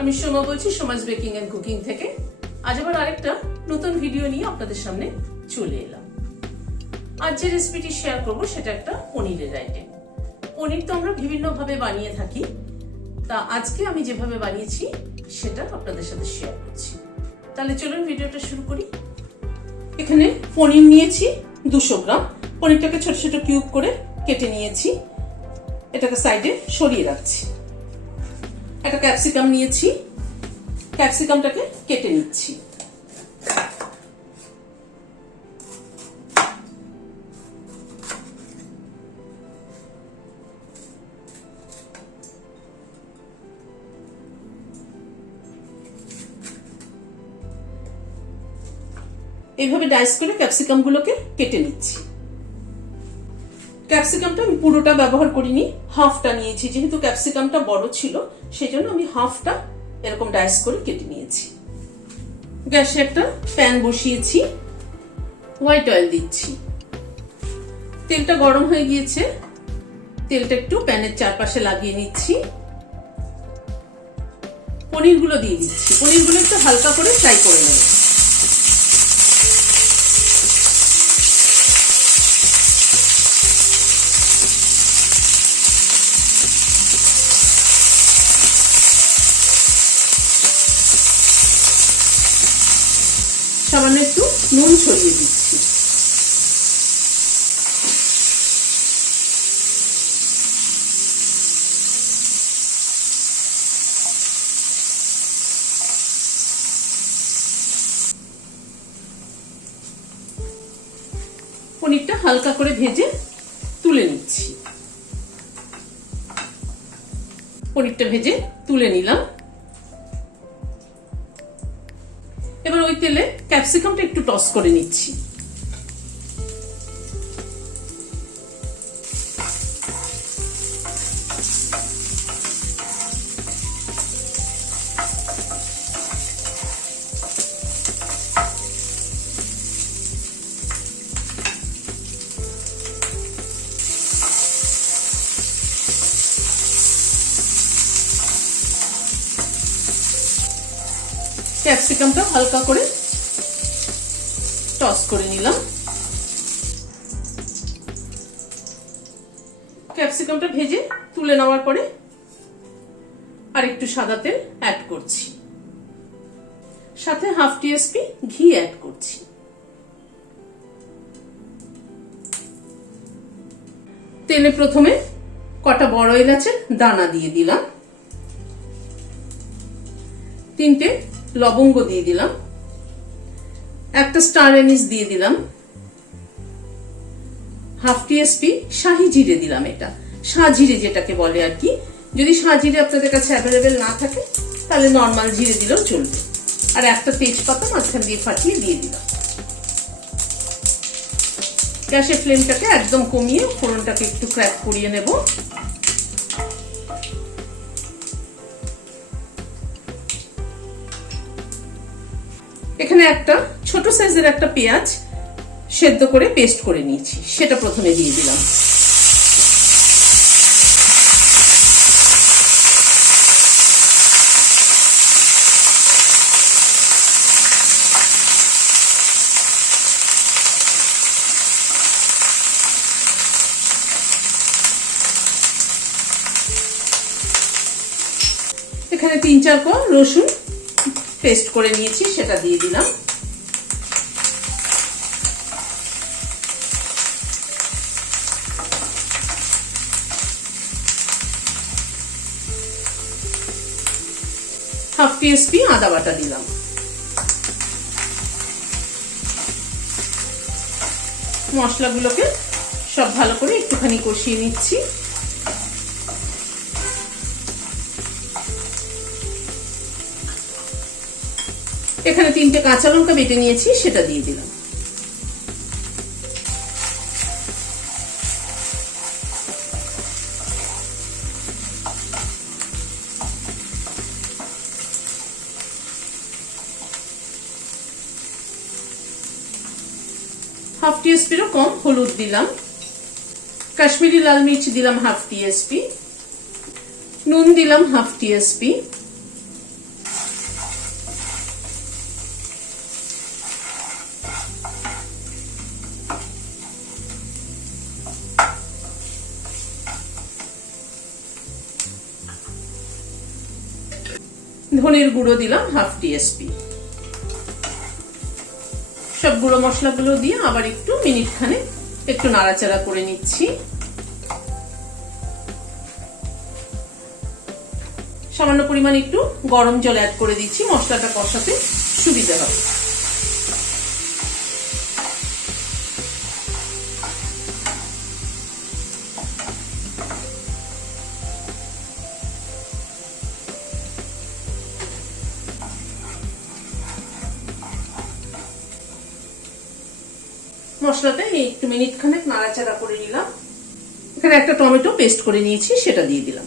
আমি সোমা বলছি সমাজ বেকিং এন্ড কুকিং থেকে। আজ আবার আরেকটা নতুন ভিডিও নিয়ে আপনাদের সামনে চলে এলাম। আজ যে রেসিপিটি শেয়ার করব সেটা একটা পনিরের আইটেম। পনির তো আমরা বিভিন্ন ভাবে বানিয়ে থাকি, তা আজকে আমি যেভাবে বানিয়েছি সেটা আপনাদের সাথে শেয়ার করছি। তাহলে চলুন ভিডিওটা শুরু করি। এখানে পনির নিয়েছি 200 গ্রাম। পনিরটাকে ছোট ছোট কিউব করে কেটে নিয়েছি, এটাকে সাইডে সরিয়ে রাখছি। একটা ক্যাপসিকাম নিয়েছি, ক্যাপসিকামটাকে কেটে নিচ্ছি। এইভাবে ডাইস করে ক্যাপসিকামগুলোকে কেটে নিচ্ছি। ক্যাপসিকামটা আমি পুরোটা ব্যবহার করিনি, হাফটা নিয়েছি। যেহেতু ক্যাপসিকামটা বড় ছিল সেই জন্য আমি হাফটা এরকম ডাইস করে কেটে নিয়েছি। গ্যাসে একটা প্যান বসিয়েছি, হোয়াইট অয়েল দিচ্ছি। তেলটা গরম হয়ে গিয়েছে, তেলটা একটু প্যানের চারপাশে লাগিয়ে নিচ্ছি। পনিরগুলো দিয়ে দিচ্ছি। পনিরগুলো একটু হালকা করে ফ্রাই করে নেব। সামান্য একটু নুন ছড়িয়ে দিচ্ছি। পনিরটা হালকা করে ভেজে তুলে নিচ্ছি। পনিরটা ভেজে তুলে নিলাম। এবার ওই তেলে ক্যাপসিকামটা একটু টস করে নিচ্ছি। ক্যাপসিকামটা হালকা করে টস করে নিলাম। ক্যাপসিকামটা ভেজে তুলে নেওয়ার পরে আর একটু সাদা তেল অ্যাড করছি, সাথে হাফ টিস্পুন ঘি অ্যাড করছি। তেলে প্রথমে কটা বড় এলাচের দানা দিয়ে দিলাম, 3টে লবঙ্গ দিয়ে দিলাম, একটা স্টার এনিস দিয়ে দিলাম, হাফ টিস্পুন শাহি জিরে দিলাম। এটা সাজিরে যেটাকে বলে আর কি। যদি সাজিরে আপনাদের কাছে অ্যাভেলেবেল না থাকে তাহলে নর্মাল জিরে দিলেও চলবে। আর একটা তেজপাতা মাঝখান দিয়ে ফাটিয়ে দিয়ে দিলাম। গ্যাসের ফ্লেমটাকে একদম কমিয়ে ফোড়নটাকে একটু ক্র্যাক করিয়ে নেব। এখানে একটা ছোট সাইজের একটা পেঁয়াজ সেদ্ধ করে পেস্ট করে নিয়েছি, সেটা প্রথমে দিয়ে দিলাম। এখানে 3-4 কোয়া রসুন পেস্ট করে নিয়েছি, সেটা দিয়ে দিলাম। হাফ টিস্পুন আদা বাটা দিলাম। মশলাগুলোকে সব ভালো করে একটুখানি কষিয়ে নিচ্ছি। এখানে 3টে কাঁচা লঙ্কা বেটে নিয়েছি, সেটা দিয়ে দিলাম। হাফ টিস্পুনও কম হলুদ দিলাম। কাশ্মীরি লাল মির্চ দিলাম হাফ টিস্পুন, নুন দিলাম হাফ টিস্পুন, ধনের গুঁড়ো দিলাম হাফ টিস্পুন। সব গুঁড়ো মশলাগুলো দিয়ে আবার একটু মিনিট খানে একটু নাড়াচাড়া করে নিচ্ছি। সামান্য পরিমাণ একটু গরম জল অ্যাড করে দিচ্ছি, মশলাটা কষাতে সুবিধা হবে। মশলাটা একটু মিনিট খানেক নাড়াচাড়া করে নিলাম। এখানে একটা টমেটো পেস্ট করে নিয়েছি, সেটা দিয়ে দিলাম।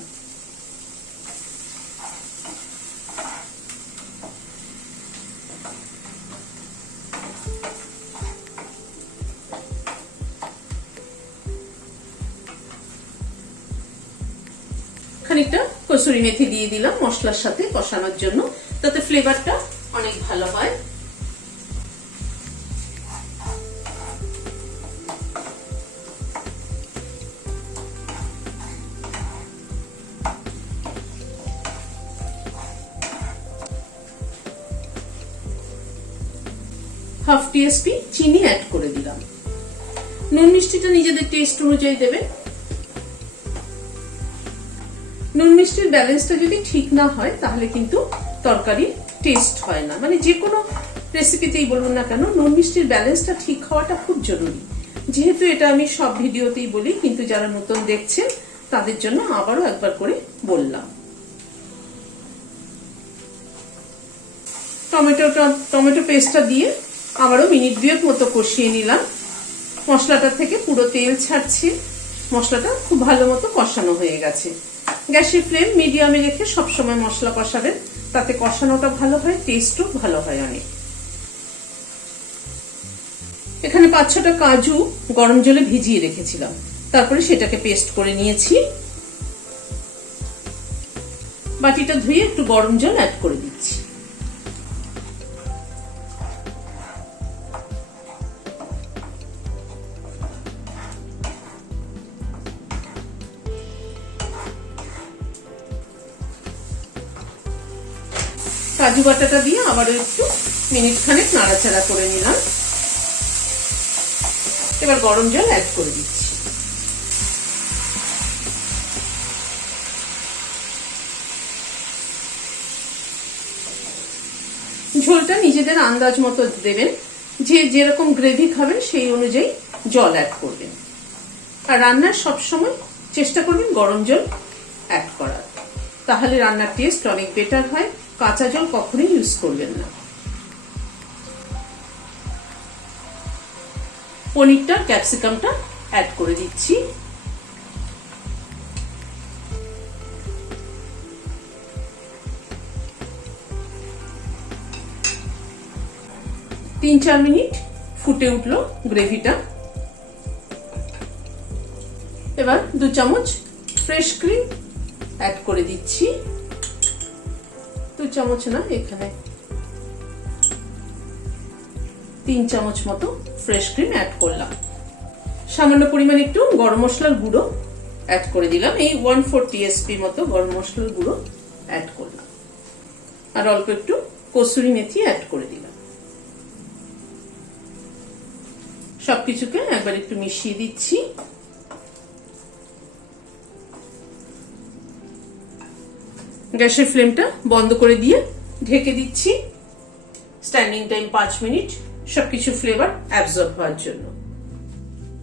খানিকটা কসুরি মেথি দিয়ে দিলাম মশলার সাথে কষানোর জন্য, তাতে ফ্লেভারটা অনেক ভালো হয়। হাফ টিস্পুন চিনি অ্যাড করে দিলাম। নুন মিষ্টিটা নিজেদের টেস্ট অনুযায়ী দেবেন। নুন মিষ্টির ব্যালেন্সটা যদি ঠিক না হয় তাহলে কিন্তু তরকারি টেস্ট হয় না। মানে যে কোনো রেসিপিতেই বলুন না কেন, নুন মিষ্টির ব্যালেন্সটা ঠিক হওয়াটা খুব জরুরি। যেহেতু এটা আমি সব ভিডিওতেই বলি, কিন্তু যারা নতুন দেখছেন তাদের জন্য আবারও একবার করে বললাম। টমেটো পেস্টটা দিয়ে আবারও মিনিট 2 মতো কষিয়ে নিলাম। মশলাটা থেকে পুরো তেল ছাড়ছে, মশলাটা খুব ভালো মতো কষানো হয়ে গেছে। গ্যাসের ফ্লেম মিডিয়ামে রেখে সবসময় মশলা কষাবেন, তাতে কষানোটা ভালো হয়, টেস্টও ভালো হয় অনেক। এখানে 5-6টা কাজু গরম জলে ভিজিয়ে রেখেছিলাম, তারপরে সেটাকে পেস্ট করে নিয়েছি। বাটিটা ধুয়ে একটু গরম জল অ্যাড করে দিচ্ছি। কাজু বাটাটা দিয়ে আবার একটু মিনিট খানেক নাড়াচাড়া করে নিলাম। এবার গরম জল অ্যাড করে দিচ্ছি। ঝোলটা নিজেদের আন্দাজ মতো দেবেন, যে যেরকম গ্রেভি খাবেন সেই অনুযায়ী জল অ্যাড করবেন। আর রান্নার সবসময় চেষ্টা করবেন গরম জল অ্যাড করার, তাহলে রান্নার টেস্ট অনেক বেটার হয়। কাঁচা জল কখনোই ইউজ করবেন না। পনিরটা ক্যাপসিকামটা অ্যাড করে দিচ্ছি। তিন 4 মিনিট ফুটে উঠলো গ্রেভিটা। এবার 2 চামচ ফ্রেশ ক্রিম অ্যাড করে দিচ্ছি। 2 চামচ না, এখানে 3 চামচ মতো ফ্রেশ ক্রিম অ্যাড করলাম। সামান্য পরিমাণ একটু গরম মশলার গুঁড়ো অ্যাড করে দিলাম। এই 1/4 টিস্পুন মতো গরম মশলার গুঁড়ো অ্যাড করলাম, আর অল্প একটু কসুরি মেথি অ্যাড করে দিলাম। সবকিছুকে একবার একটু মিশিয়ে দিচ্ছি। গ্যাসের ফ্লেমটা বন্ধ করে দিয়ে ঢেকে দিচ্ছি। স্ট্যান্ডিং টাইম 5 মিনিট, সবকিছু ফ্লেভার অ্যাবজর্ব হওয়ার জন্য।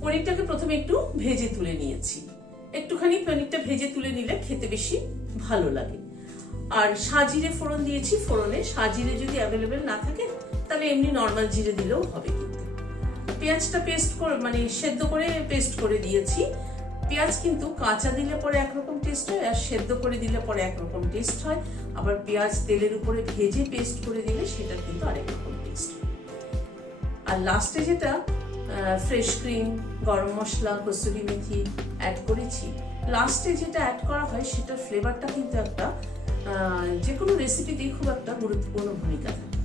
পনিরটাকে প্রথমে একটু ভেজে তুলে নিয়েছি। একটুখানি পনিরটা ভেজে তুলে নিলে খেতে বেশি ভালো লাগে। আর সাজিরে ফোড়ন দিয়েছি। ফোড়নে সাজিরে যদি অ্যাভেলেবেল না থাকে তাহলে এমনি নর্মাল জিরে দিলেও হবে। কিন্তু পেঁয়াজটা পেস্ট করে মানে সেদ্ধ করে পেস্ট করে দিয়েছি। পেঁয়াজ কিন্তু কাঁচা দিলে পরে একরকম টেস্ট হয়, আর সেদ্ধ করে দিলে পরে একরকম টেস্ট হয়। আবার পেঁয়াজ তেলের উপরে ভেজে পেস্ট করে দিলে সেটা কিন্তু আরেক রকম টেস্ট হয়। আর লাস্টে যেটা ফ্রেশ ক্রিম, গরম মশলা, কসুরি মেথি অ্যাড করেছি, লাস্টে যেটা অ্যাড করা হয় সেটার ফ্লেভারটা কিন্তু একটা যে কোনো রেসিপিতেই খুব একটা গুরুত্বপূর্ণ ভূমিকা থাকে।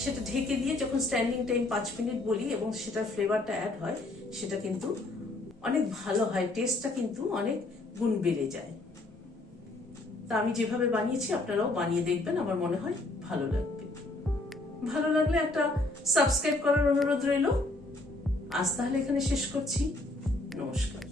সেটা ঢেকে দিয়ে যখন স্ট্যান্ডিং টাইম 5 মিনিট বলি এবং সেটার ফ্লেভারটা অ্যাড হয়, সেটা কিন্তু অনেক ভালো হয়, টেস্টটা কিন্তু অনেক গুণ বেড়ে যায়। তা আমি যেভাবে বানিয়েছি আপনারাও বানিয়ে দেখবেন, আমার মনে হয় ভালো লাগবে। ভালো লাগলে একটা সাবস্ক্রাইব করার অনুরোধ রইল। আজ তাহলে এখানে শেষ করছি। নমস্কার।